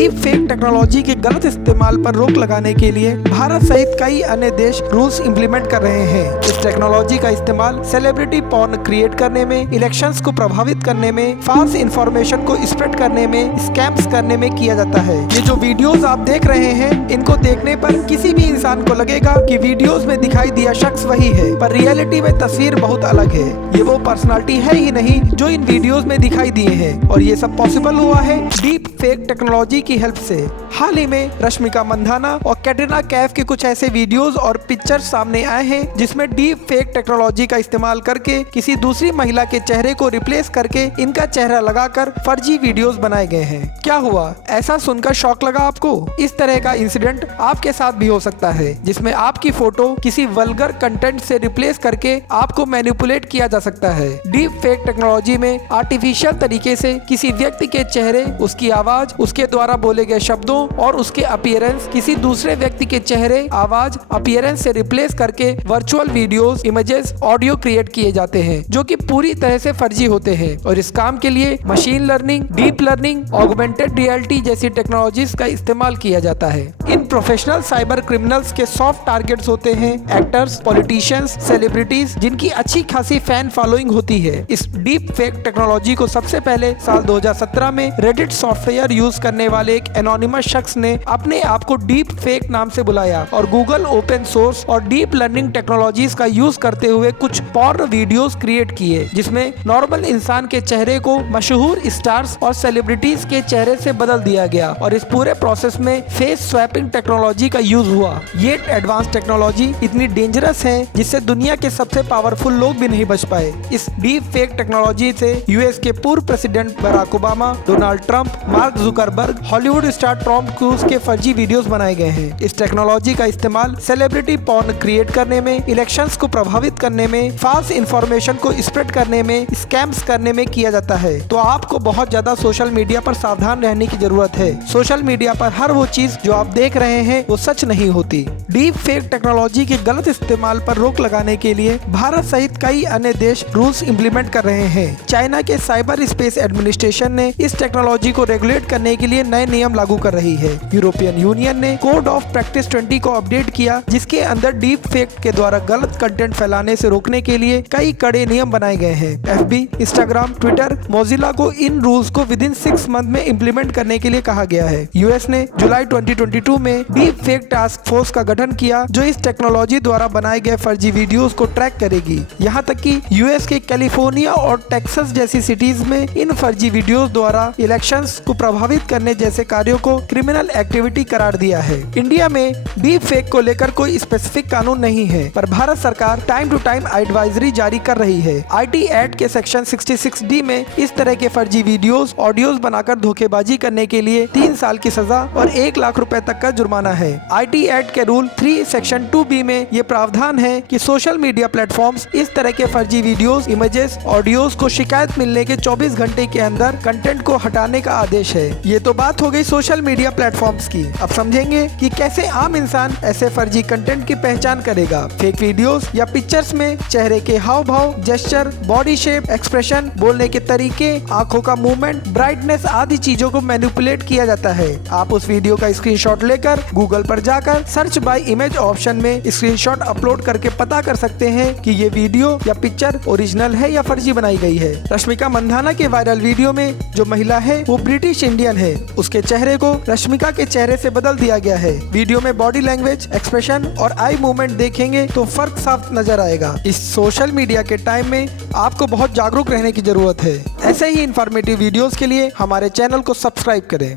Deep fake technology के गलत इस्तेमाल पर रोक लगाने के लिए भारत सहित कई अन्य देश रूल्स इंप्लीमेंट कर रहे हैं। इस टेक्नोलॉजी का इस्तेमाल सेलिब्रिटी पॉर्न क्रिएट करने में, इलेक्शंस को प्रभावित करने में, फॉल्स इंफॉर्मेशन को स्प्रेड करने में, स्कैम्स करने में किया जाता है। ये जो वीडियोस आप देख रहे हैं, इनको देखने पर किसी भी इंसान को लगेगा कि वीडियोस में दिखाई दिया शख्स वही है, पर रियलिटी में तस्वीर बहुत अलग है। ये वो पर्सनालिटी है ही नहीं जो इन वीडियोस में दिखाई दिए हैं, और ये सब पॉसिबल हुआ है डीप फेक टेक्नोलॉजी की हेल्प से। हाल ही में रश्मिका मंदाना और कैटरीना कैफ के कुछ ऐसे वीडियोस और पिक्चर्स सामने आए हैं जिसमें डीप फेक टेक्नोलॉजी का इस्तेमाल करके किसी दूसरी महिला के चेहरे को रिप्लेस करके इनका चेहरा लगाकर फर्जी वीडियोस बनाए गए हैं। क्या हुआ, ऐसा सुनकर शॉक लगा आपको? इस तरह का इंसिडेंट आपके साथ भी हो सकता है, जिसमें आपकी फोटो किसी वल्गर कंटेंट से रिप्लेस करके आपको मैनिपुलेट किया जा सकता है। डीप फेक टेक्नोलॉजी में आर्टिफिशियल तरीके से किसी व्यक्ति के चेहरे, उसकी आवाज, उसके द्वारा बोले गए शब्दों और उसके अपीयरेंस किसी दूसरे व्यक्ति के चेहरे, आवाज, अपीयरेंस से रिप्लेस करके virtual videos, images, audio create किए जाते हैं, जो कि पूरी तरह से फर्जी होते हैं। और इस काम के लिए machine learning, deep learning, augmented reality जैसी टेक्नोलॉजीज का इस्तेमाल किया जाता है। इन प्रोफेशनल साइबर क्रिमिनल्स के सॉफ्ट टारगेट्स होते हैं एक्टर्स, पॉलिटिशियंस, सेलिब्रिटीज, जिनकी अच्छी खासी फैन फॉलोइंग होती है। इस डीप फेक टेक्नोलॉजी को सबसे पहले साल 2017 में रेडिट सॉफ्टवेयर यूज करने वाले एक एनोनिमस शख्स ने अपने आप को डीप फेक नाम से बुलाया और गूगल ओपन सोर्स और डीप लर्निंग टेक्नोलॉजीज का यूज करते हुए कुछ पॉर्न वीडियोस क्रिएट किए, जिसमें नॉर्मल इंसान के चेहरे को मशहूर स्टार्स और सेलिब्रिटीज के चेहरे से बदल दिया गया। और इस पूरे प्रोसेस में फेस स्वैपिंग टेक्नोलॉजी का यूज हुआ। ये एडवांस टेक्नोलॉजी इतनी डेंजरस है जिससे दुनिया के सबसे पावरफुल लोग भी नहीं बच पाए। इस डीप फेक टेक्नोलॉजी से यूएस के पूर्व president Barack Obama, Donald Trump, Mark Zuckerberg, Hollywood star Tom Cruise के फर्जी वीडियोस बनाए गए हैं। इस टेक्नोलॉजी का इस्तेमाल सेलिब्रिटी पॉर्न क्रिएट करने में, इलेक्शंस को प्रभावित करने में, फॉल्स इंफॉर्मेशन को स्प्रेड करने में, स्कैम्स करने में किया जाता है। तो आपको बहुत ज्यादा सोशल मीडिया पर सावधान रहने की जरूरत है। सोशल मीडिया पर हर वो चीज जो आप देख रहे हैं वो सच नहीं होती। डीप फेक टेक्नोलॉजी के गलत इस्तेमाल पर रोक लगाने के लिए भारत सहित कई अन्य देश रूल्स इंप्लीमेंट कर रहे हैं। चाइना के साइबर स्पेस एडमिनिस्ट्रेशन ने इस टेक्नोलॉजी को रेगुलेट करने के लिए नए नियम लागू कर रही है। यूरोपियन यूनियन ने कोड ऑफ प्रैक्टिस 20 को अपडेट किया, जिसके अंदर डीप फेक के द्वारा गलत कंटेंट फैलाने से रोकने के लिए कई कड़े नियम बनाए गए हैं। एफबी, इंस्टाग्राम, ट्विटर, मोजिला को इन रूल्स को विदिन 6 मंथ में इम्प्लीमेंट करने के लिए कहा गया है। यूएस ने जुलाई 2022 में डीप फेक टास्क फोर्स का गठन किया, जो इस टेक्नोलॉजी द्वारा बनाए गए फर्जी वीडियोस को ट्रैक करेगी। यहाँ तक कि यूएस के कैलिफोर्निया और टेक्सास जैसी सिटीज में इन फर्जी वीडियोस द्वारा इलेक्शंस को प्रभावित करने जैसे कार्यों को क्रिमिनल एक्टिविटी करार दिया है। इंडिया में डीप फेक को लेकर कोई स्पेसिफिक कानून नहीं है, पर भारत सरकार टाइम टू टाइम एडवाइजरी जारी कर रही है। आईटी एक्ट के सेक्शन 66D में इस तरह के फर्जी वीडियोस, ऑडियोज बनाकर धोखेबाजी करने के लिए 3 साल की सजा और 1 लाख रुपए तक का जुर्माना है। आईटी एक्ट के रूल 3 सेक्शन 2B में ये प्रावधान है कि सोशल मीडिया प्लेटफॉर्म्स इस तरह के फर्जी वीडियोस, इमेजेस, ऑडियोज को शिकायत मिलने के 24 घंटे के अंदर कंटेंट को हटाने का आदेश है। ये तो बात हो गई सोशल मीडिया प्लेटफॉर्म्स की। अब समझेंगे कि कैसे आम इंसान ऐसे फर्जी कंटेंट की पहचान करेगा। फेक वीडियोस या पिक्चर्स में चेहरे के हाव भाव, जेस्चर, बॉडी शेप, एक्सप्रेशन, बोलने के तरीके, आंखों का मूवमेंट, ब्राइटनेस आदि चीजों को मैनिपुलेट किया जाता है। आप उस वीडियो का स्क्रीनशॉट लेकर गूगल पर जाकर सर्च बाय इमेज ऑप्शन में स्क्रीनशॉट अपलोड करके पता कर सकते हैं कि ये वीडियो या पिक्चर ओरिजिनल है या फर्जी बनाई गई है। रश्मिका मंदाना के वायरल वीडियो में जो महिला है वो ब्रिटिश इंडियन है। उसके चेहरे को रश्मिका के चेहरे से बदल दिया गया है। वीडियो में बॉडी लैंग्वेज, एक्सप्रेशन और आई मूवमेंट देखेंगे तो फर्क साफ नजर आएगा। इस सोशल मीडिया के टाइम में आपको बहुत जागरूक रहने की जरूरत है। ऐसे ही इंफॉर्मेटिव वीडियोस के लिए हमारे चैनल को सब्सक्राइब करें।